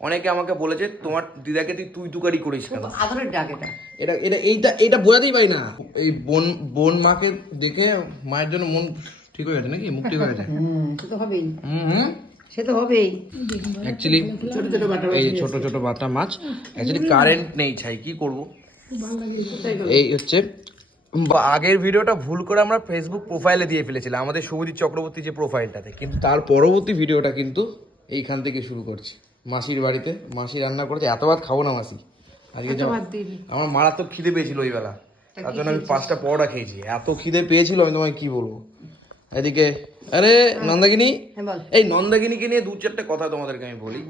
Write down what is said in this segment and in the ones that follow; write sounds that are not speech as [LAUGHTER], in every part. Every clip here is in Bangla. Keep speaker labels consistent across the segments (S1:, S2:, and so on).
S1: অনেকে আমাকে বলেছে তোমার দিদাকে তুই তুই তুকারি করিস কেন?
S2: আদরের ডাক এটা।
S3: এটা এটা এইটা এটা বোঝাতেই পারি না। এই বোন বোন মাকে দেখে মায়ের জন্য মন ঠিক হয়ে যাচ্ছে নাকি? মুখ ঠিক হয়ে
S2: হুম সে তো হবেই।
S3: হুম
S2: সে তো হবেই।
S3: অ্যাকচুয়ালি
S2: ছোট ছোট বাটা
S3: এই ছোট ছোট বাটা মাছ
S1: অ্যাকচুয়ালি কারেন্ট নেই ছাই কি করব?
S3: এই হচ্ছে
S1: আগের ভিডিওটা ভুল করে আমরা ফেসবুক প্রোফাইলে দিয়ে ফেলেছিলাম। আমাদের শুভজিৎ চক্রবর্তী যে প্রোফাইলটাতে কিন্তু
S3: তার পরবর্তী ভিডিওটা কিন্তু এইখান থেকে শুরু করছি। মাসির বাড়িতে মাসি রান্না করেছে এত ভাত খাব না মাসি। আজকে
S1: আমার মারাত্মক খিদে পেয়েছিল ওই বেলা তার জন্য আমি পাঁচটা পরোটা খেয়েছি।
S3: এত খিদে পেয়েছিল আমি তোমায় কি বলব? এদিকে আরে নন্দাকিনী?
S2: হ্যাঁ
S1: এই নন্দাগিনীকে নিয়ে দু চারটে কথা তোমাদেরকে আমি বলি।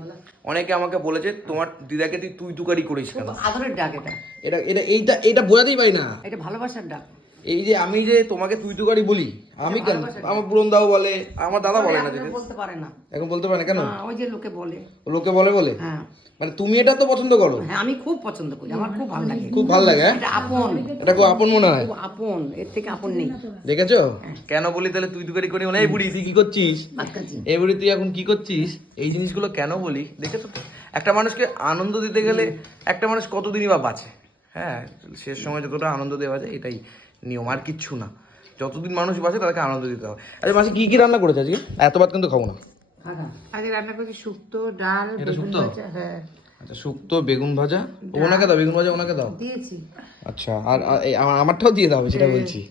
S1: অনেকে আমাকে বলেছে তোমার দিদাকে তুই তুই তুকারি করিস কেন?
S2: আদরের ডাক এটা।
S3: এটা এটা এইটা এইটা বোঝাতেই পাই না।
S2: এটা ভালোবাসার ডাক।
S3: এই যে আমি যে তোমাকে তুই তুকারি বলি আমি কেন? আমার পুরন দাও বলে আমার দাদা বলে না
S2: এখন বলতে পারে না।
S3: এখন বলতে পারে না কেন?
S2: হ্যাঁ, ওই যে লোকে বলে।
S3: লোকে বলে বলে?
S2: হ্যাঁ।
S3: মানে তুমি এটা তো পছন্দ করো?
S2: হ্যাঁ আমি খুব পছন্দ করি আমার খুব ভালো লাগে।
S3: খুব ভালো লাগে হ্যাঁ?
S2: এটা আপন।
S3: এটা খুব আপন মনে হয়।
S2: আপন এর থেকে আপন নেই।
S3: দেখেছ?
S1: কেন বলি তাহলে তুই তুকারি করি মানে এই বুড়ি
S3: তুই কি করছিস? এই বুড়ি তুই এখন কি করছিস?
S1: এই জিনিসগুলো কেন বলি? দেখেছ একটা মানুষকে আনন্দ দিতে গেলে একটা মানুষ কতদিনই বা বাঁচে। হ্যাঁ শেষ সময় যতটা আনন্দ দেওয়া যায় এটাই। নিয়ম আর কিচ্ছু না। যতদিন মানুষ বাঁচে তাদেরকে আনন্দ দিতে হবে।
S3: আচ্ছা মাসি কি কি রান্না করেছে আজকে? এত ভাত কিন্তু খাব না।
S4: আজকে রান্না করছি শুক্তো ডাল
S3: এটা শুক্তো?
S4: হ্যাঁ।
S3: আচ্ছা শুক্তো বেগুন ভাজা? ওনাকে দাও বেগুন ভাজা ওনাকে দাও।
S4: দিয়েছি।
S3: আচ্ছা আর আর আমার- আমারটাও দিয়ে দাও সেটা বলছি।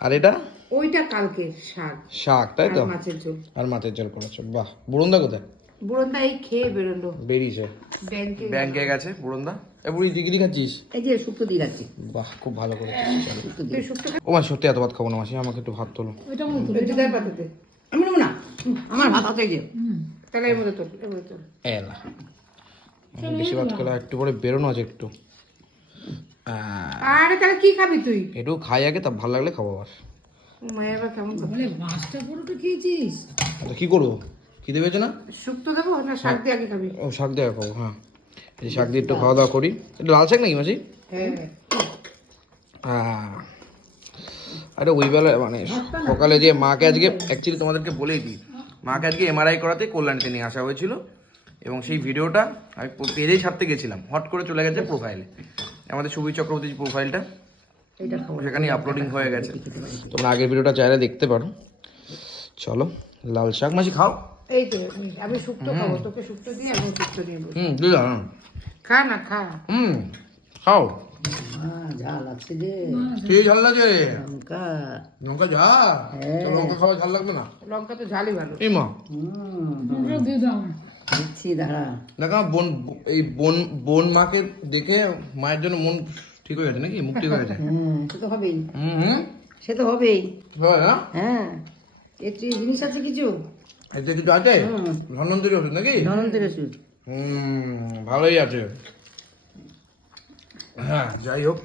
S3: আর এটা?
S4: ওইটা কালকে শাক।
S3: শাক তাই তো?
S4: আর মাছের ঝোল।
S3: আর মাছের জল করেছ। বাহ বুড়ন্দা কোথায়?
S4: বুড়নদা এই খেয়ে বেরোলো।
S3: বেরিয়েছে।
S4: ব্যাংকে
S1: ব্যাংকে গেছে বুড়ন্দা?
S3: এ বুড়ি তুই খাচ্ছিস?
S2: এই যে শুক্তো দিয়ে রাখছি
S3: বাহ খুব ভালো
S2: শুক্তো
S3: ও মা সত্যি এত ভাত খাব না মাসি আমাকে একটু ভাত তোলো।
S4: দিদার পাতাতে।
S2: আমি নেব না। আমার ভাত আছে এই যে
S4: তাহলে এর মধ্যে তোল এর মধ্যে তোল।
S3: এলা বেশি ভাত খেলে একটু পরে বেরোনো আছে একটু।
S4: আরে তাহলে কি খাবি তুই?
S3: একটু খাই আগে তা ভালো লাগলে খাব আবার।
S4: মায়ের কেমন
S3: কি করব? খিদে পেয়েছে না
S4: শুক্তো দেবো না শাক দিয়ে আগে খাবি?
S3: ও শাক দেওয়া খাব হ্যাঁ। এই শাক দিয়ে একটু খাওয়া দাওয়া করি। এটা লাল শাক নাকি মাসি?
S4: হ্যাঁ।
S3: আহ, আরে ওই বেলা মানে সকালে যে মাকে আজকে
S1: অ্যাকচুয়ালি তোমাদেরকে বলেই দিই। মাকে আজকে এমআরআই করাতে কল্যাণীতে নিয়ে আসা হয়েছিল। এবং সেই ভিডিওটা আমি পেজেই ছাড়তে গেছিলাম। হট করে চলে গেছে প্রোফাইলে আমাদের সুবীর চক্রবর্তীর প্রোফাইলটা সেখানেই আপলোডিং হয়ে গেছে।
S3: তোমরা আগের ভিডিওটা চাইলে দেখতে পারো। চলো লাল শাক মাসি খাও।
S4: এই তো আমি শুক্তো খাব তোকে শুক্তো দিয়ে আমি শুক্তো দিয়ে
S3: হুম দিদা হ্যাঁ।
S4: খা না খা।
S3: হুম খাও।
S2: হ্যাঁ ঝাল যে।
S3: কি ঝাল লাগে
S2: লঙ্কা।
S3: লঙ্কা ঝাল? তো লঙ্কা খাওয়া ঝাল লাগবে না?
S4: লঙ্কা তো ঝালই ভালো।
S3: এই মা।
S2: হুম দিচ্ছি দাঁড়া।
S3: দেখো বোন এই বোন বোন মাকে দেখে মায়ের জন্য মন ঠিক হয়ে গেছে নাকি? মুক্তি হয়ে গেছে?
S2: হুম সে তো হবেই।
S3: হুম হুম।
S2: সে তো হবেই।
S3: হয়
S2: হ্যাঁ। এর জিনিস আছে কিছু?
S3: এতে কিছু আছে ধন্বন্তরী ওষুধ নাকি?
S2: ধনন্তের ওষুধ।
S3: হুম ভালোই আছে। হ্যাঁ যাই হোক।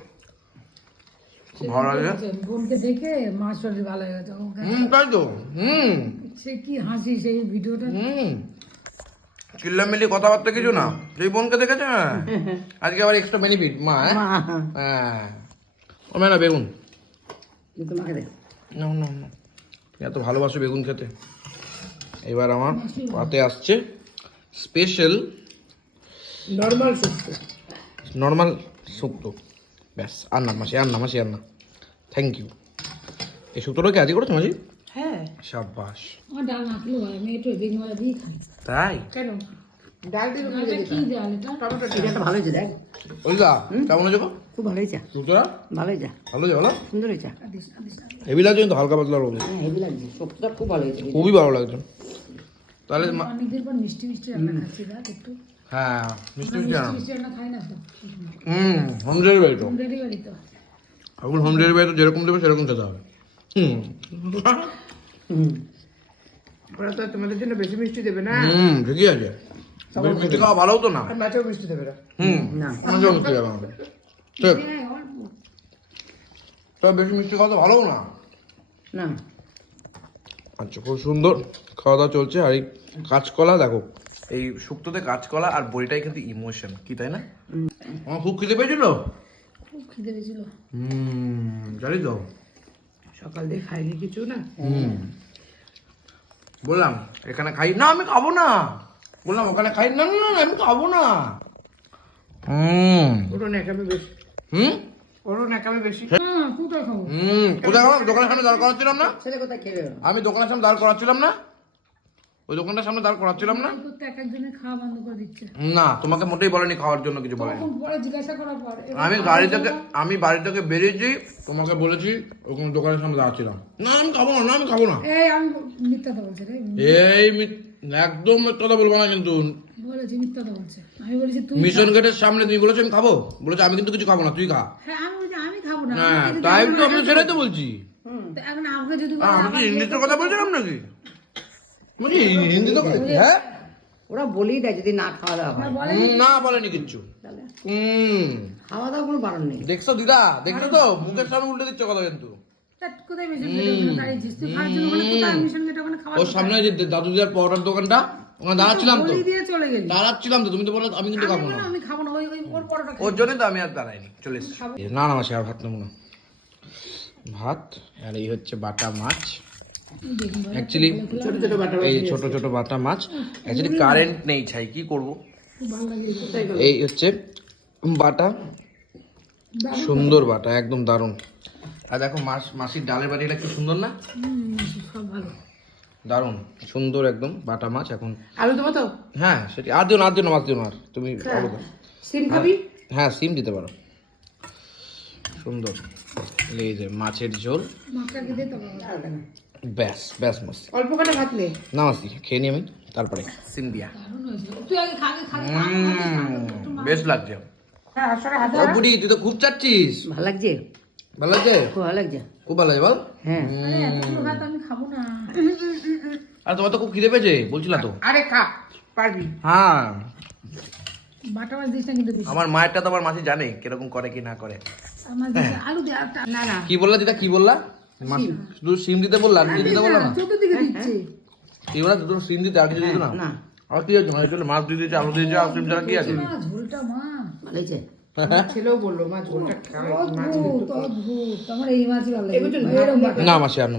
S1: খুব ভালো লাগে
S5: বোনকে দেখে মাছ শরীর ভালো হয়ে গেছে
S3: হুম তাই তো। হুম।
S5: সে কি হাসি সেই ভিডিওটা?
S3: হুম।
S1: চিল্লামিল্লি কথাবার্তা কিছু না। সেই বোনকে দেখেছে? [LAUGHS]
S3: আজকে আবার এক্সট্রা বেনিফিট মা হ্যাঁ?
S2: মা।
S3: হ্যাঁ। ও মেলা বেগুন।
S2: তোমাকে
S3: না না না এত ভালোবাসো বেগুন খেতে। এবার আমার পাতে আসছে স্পেশাল
S4: নর্মাল শুক্তো
S3: নর্মাল শুক্তো ব্যাস আর না মাসি আর না মাসি আর না। থ্যাংক ইউ এই শুক্তোটা কি আজকে করেছ মাসি?
S4: হ্যাঁ।
S3: সাব্বাস।
S5: আমার ডাল না খেলেও আমি একটু বেগুন ভাজা দিয়ে খাই।
S1: তাই?
S4: কেন? ডাল দিয়ে
S5: কি ডাল এটা?
S4: টমেটো
S2: এটা তো ভালো হয়েছে দেখ।
S3: ওইদা কেমন আছে
S2: খুব ভালো হয়েছে।
S3: শুক্তোটা
S2: ভালো হয়েছে।
S3: ভালো কিন্তু হালকা পাতলা রোদে
S2: হ্যাঁ সবটা খুব ভালো হয়েছে।
S3: খুবই ভালো লাগছে। তাহলে
S5: অনেকদিন পর মিষ্টি মিষ্টি রান্না খাচ্ছি দেখ একটু।
S3: হ্যাঁ মিষ্টি মিষ্টি
S5: রান্না। খাই না তো
S3: হুম হোম ডেলিভারি তো।
S5: ডেলিভারি তো।
S3: এখন হোম ডেলিভারি তো যেরকম দেবে সেরকম খেতে হবে। হুম।
S2: হুম।
S4: ওরা তো তোমাদের জন্য বেশি মিষ্টি দেবে না।
S3: হুম ঠিকই আছে।
S1: মিষ্টি খাওয়া ভালো হতো না।
S4: আর মাছেও মিষ্টি দেবে না।
S1: হুম।
S2: না।
S3: অনেক মিষ্টি যাবে আমাদের। ঠিক তবে বেশি মিষ্টি খাওয়া তো ভালো না।
S2: না।
S3: আচ্ছা খুব সুন্দর। খাওয়া দাওয়া চলছে আর এই কাঁচকলা দেখো।
S1: এই শুক্তোতে কাঁচকলা আর বড়িটাই কিন্তু ইমোশন কি তাই না?
S3: আমার খুব খিদে পেয়েছিল?
S5: খুব খিদে পেয়েছিল।
S3: হুম জানি তো।
S4: সকাল দিয়ে খাইনি কিছু না।
S3: হুম।
S1: বললাম এখানে খাই না আমি খাব না।
S3: বললাম ওখানে খাই না না না আমি খাব না। হুম।
S4: ন্যাকামি বেশি।
S3: হুম?
S4: ওরও ন্যাকামি বেশি।
S5: কোথায় খাব?
S3: হুম কোথায় খাব? দোকানের সামনে দাঁড় করাচ্ছিলাম না?
S2: ছেলে কোথায় খেয়ে
S3: আমি দোকানের সামনে দাঁড় করাচ্ছিলাম না? ওই দোকানটার সামনে দাঁড় করাচ্ছিলাম না?
S5: খাওয়া বন্ধ করে দিচ্ছে।
S3: না তোমাকে মোটেই বলেনি খাওয়ার জন্য কিছু বলেনি।
S5: জিজ্ঞাসা করার পর
S3: আমি গাড়ি থেকে আমি বাড়ি থেকে বেরিয়েছি তোমাকে বলেছি ওখানে দোকানের সামনে দাঁড়াচ্ছিলাম। না আমি খাব না আমি খাব না।
S5: এই আমি মিথ্যাটা বলছে রে
S3: এই একদম কথা বলব না কিন্তু।
S5: বলেছি মিথ্যাটা বলছে। আমি বলেছি তুই
S3: মিশন গেটের সামনে তুমি বলেছ আমি খাব? বলেছ আমি কিন্তু কিছু খাব না তুই খা।
S5: হ্যাঁ আমি বলছি আমি খাব না।
S3: হ্যাঁ তাই তো আমি সেটাই তো বলছি।
S5: এখন আমাকে যদি
S3: আমি কি ইংলিশের কথা বলছিলাম নাকি? হ্যাঁ?
S2: ওরা বলেই দেয় যদি না খাওয়া দাওয়া
S3: হুম, না। বলেনি কিচ্ছু। হুম
S2: খাওয়া দাওয়া কোনো বারণ নেই।
S3: দেখছ দিদা? দেখছ তো? মুখের সামনে উল্টে দিচ্ছ কথা কিন্তু। ওর সামনে যে দাদু দিদার দোকানটা ওখানে দাঁড়াচ্ছিলাম তো।
S5: বলি দিয়ে চলে গেলি।
S3: দাঁড়াচ্ছিলাম তো তুমি তো বলো আমি কিন্তু খাব না।
S5: বললাম, আমি খাব না ওই ওই ওর
S1: তো আমি আর দাঁড়াইনি চলে এসেছি।
S3: না না মাসে আর ভাত নেব না। ভাত আর এই হচ্ছে বাটা মাছ। অ্যাকচুয়ালি
S4: ছোট ছোট বাটা
S3: এই ছোট ছোট বাটা মাছ।
S1: অ্যাকচুয়ালি কারেন্ট নেই ছাই কি করব?
S3: এই হচ্ছে বাটা সুন্দর বাটা একদম দারুণ। আর দেখো মাছ মাসির ডালের বাটিটা কি সুন্দর না? দারুণ সুন্দর একদম বাটা মাছ এখন।
S4: আলু দেবো তো?
S3: হ্যাঁ সেটি আর দিও না আর দিও না মাছ দিও না আর তুমি আলু দাও।
S4: সিম খাবি?
S3: হ্যাঁ সিম দিতে পারো। সুন্দর। এই যে মাছের ঝোল। ব্যাস ব্যাস
S4: অল্প করে ভাত নে।
S3: না মাসি খেয়ে নিই আমি তারপরে
S1: সিম্বিয়া
S5: দারুণ তুই আগে খা খা
S1: বেশ লাগছে।
S4: হ্যাঁ
S3: বুড়ি তুই তো খুব চাচ্ছিস।
S2: ভালো লাগছে?
S3: ভালো লাগছে?
S2: খুব ভালো লাগছে।
S3: খুব ভালো লাগে বল।
S2: হ্যাঁ।
S5: আরে আমি খাব না।
S3: আর তোমার তো খুব খিদে পেয়েছে বলছিলা তো।
S4: আরে খা পারবি।
S3: হ্যাঁ।
S5: বাটা মাছ দিস না কিন্তু
S1: আমার মায়েরটা তো আমার মাসি জানে কীরকম করে কি না করে।
S5: না। আলু দে
S4: না না।
S3: কি বললা দিদা কি বললা? শুধু সিম দিতে বললা আর কিছু দিতে বললা না?
S5: চতুর্দিকে দিচ্ছে।
S3: দুটো সিম দিতে আর কিছু দিতে না? আর কি হচ্ছে মানে চলে মাছ দিয়ে দিয়েছে আলু দিয়েছে আর সিম ছাড়া কি আছে?
S5: ঝোলটা মা।
S2: ভালো
S5: বাটা
S3: না মাসি আর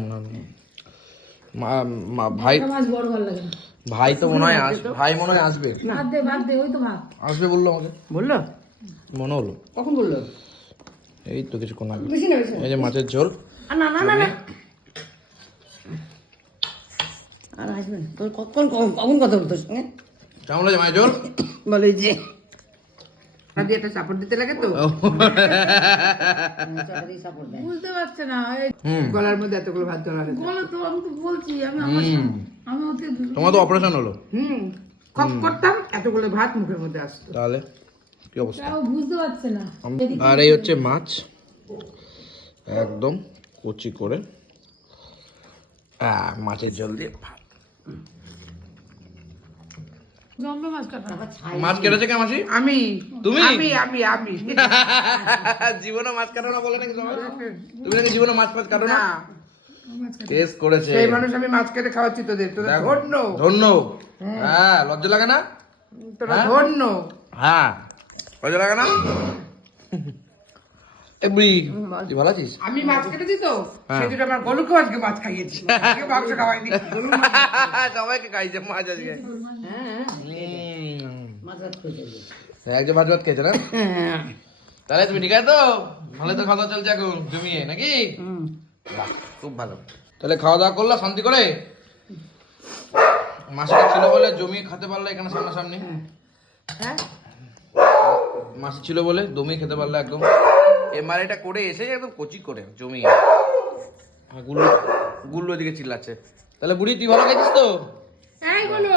S3: ভাই
S5: মাছ বড় ভালো লাগে না।
S3: ভাই তো মনে হয় ভাই মনে হয় আসবে।
S5: ভাত দে ভাত দে ওই তো ভাত।
S3: আসবে বলল আমাকে।
S2: বলল?
S3: মনে হলো।
S2: কখন বলল?
S3: এই তো কিছুক্ষণ আগে।
S2: না।
S3: এই যে মাছের ঝোল।
S2: না না না না। আর আসবে না। তোর কখন কখন কখন কথা বলতো সঙ্গে?
S3: কেমন লাগে মায়ের ঝোল
S2: বলে যে।
S4: আর দিয়ে একটা চাপড় দিতে লাগে তো।
S2: সাপোর্ট দেয়
S5: বুঝতে পারছে না এই
S3: হুম।
S4: গলার মধ্যে এতগুলো ভাত দেওয়া হয়েছে।
S5: বলো তো আমি তো বলছি আমি আমার
S3: হুম
S5: আমি ওকে
S3: তোমার তো অপারেশন হলো।
S4: হুম। খপ করতাম এতগুলো ভাত মুখের মধ্যে আসতো।
S3: তাহলে কি অবস্থা?
S5: তাও বুঝতে পারছে না।
S3: আর এই হচ্ছে মাছ। একদম। কুচি করে মাছের জল দিয়ে ভাত।
S5: মাছ
S3: কেটেছে কে মাসি?
S4: আমি।
S3: তুমি?
S4: আমি আমি আমি। [LAUGHS]
S3: জীবনে মাছ কাটো না বলে নাকি তুমি নাকি জীবনে মাছ কাটো না? টেস্ট করেছে।
S4: সেই মানুষ আমি মাছ কেটে খাওয়াচ্ছি তোদের। তোরা
S3: দেখো,
S4: ধন্য।
S3: ধন্য। হ্যাঁ। লজ্জা লাগে না?
S4: তোরা ধন্য।
S3: হ্যাঁ। লজ্জা লাগে না? এ তুই ভালো আছিস?
S4: আমি মাছ কেটেছি তো
S3: হ্যাঁ।
S4: সেদিন আমার গলুকে আজকে মাছ খাইয়েছি। আজকে মাংস খাওয়াইনি।
S1: সবাইকে খাইছে মাছ আজকে।
S2: হ্যাঁ। মাছ ভাত যাবে
S3: একজন ভাত ভাত খেয়েছে না?
S2: হ্যাঁ।
S3: তাহলে তুমি ঠিক আছে তো? ভালো তো খাওয়া দাওয়া চলছে এখন জমিয়ে নাকি?
S1: খুব ভালো।
S3: তাহলে খাওয়া দাওয়া করলা শান্তি করে? মাসিটা ছিল বলে জমি খেতে পারলে এখানে সামনাসামনি।
S4: হ্যাঁ।
S3: মাসি ছিল বলে জমিয়ে খেতে পারলে একদম।
S1: এমআর এটা করে এসে একদম কচি করে জমি
S3: গুল্লু
S1: গুল্লো দিকে চিল্লাচ্ছে।
S3: তাহলে বুড়ি তুই ভালো খাইছিস তো?
S4: বলো।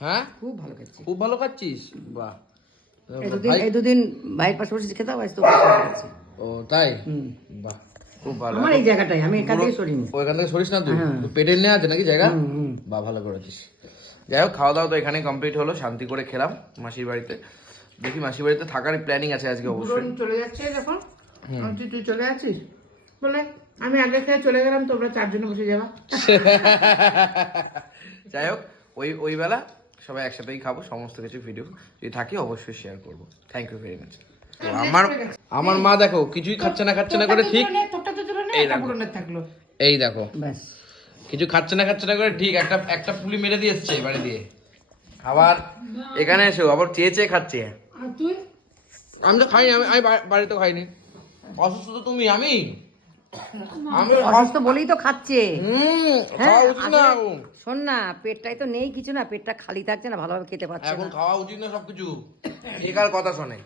S3: হ্যাঁ?
S2: খুব ভালো খাচ্ছি।
S3: খুব ভালো খাচ্ছিস? বাহ।
S2: এই দুদিন ভাইয়ের পাশাপাশি খেতে হবে তো
S3: ও তাই?
S2: হুম।
S3: বাহ।
S1: খুব ভালো।
S2: আমার এই জায়গাটাই আমি এখান থেকে সরিনি।
S3: ওইখান থেকে সরিস না তুই?
S2: হ্যাঁ।
S3: তোর নেওয়া আছে নাকি জায়গা?
S2: হুম, হুম।
S3: বা ভালো করেছিস।
S1: যাই হোক খাওয়া দাওয়া তো এখানে কমপ্লিট হলো শান্তি করে খেলাম মাসির বাড়িতে। দেখি মাসি বাড়িতে থাকার প্ল্যানিং আছে আজকে অবশ্যই।
S4: চলে যাচ্ছে যখন? তুই তুই চলে আছিস? বলে আমি আগে খেয়ে চলে গেলাম তোমরা চারজনে বসে যাবা। [LAUGHS]
S1: যাই হোক ওই ওই বেলা সবাই একসাথেই খাব সমস্ত কিছু ভিডিও যদি থাকে অবশ্যই শেয়ার করব। থ্যাংক ইউ ভেরি মাচ
S3: আমার আমার মা দেখো কিছুই খাচ্ছে না খাচ্ছে না করে ঠিক এই দেখো।
S4: থাকল।
S3: এই দেখো। কিছু খাচ্ছে না খাচ্ছে না করে ঠিক একটা একটা পুলি মেরে দিয়ে এসছে বাড়ি দিয়ে।
S1: আবার এখানে এসেও আবার চেয়ে চেয়ে খাচ্ছে।
S5: তুই?
S3: আমি তো খাইনি আমি আমি বাড়িতে খাইনি। অসুস্থ তো তুমি আমি? আমি
S2: অসুস্থ বলেই তো খাচ্ছে। হ্যাঁ, শোন না পেটটাই তো নেই কিছু না পেটটা খালি থাকছে না ভালোভাবে খেতে পারছে
S3: এখন
S2: না।
S3: খাওয়া উচিত না সবকিছু।
S1: একার কথা শোনে।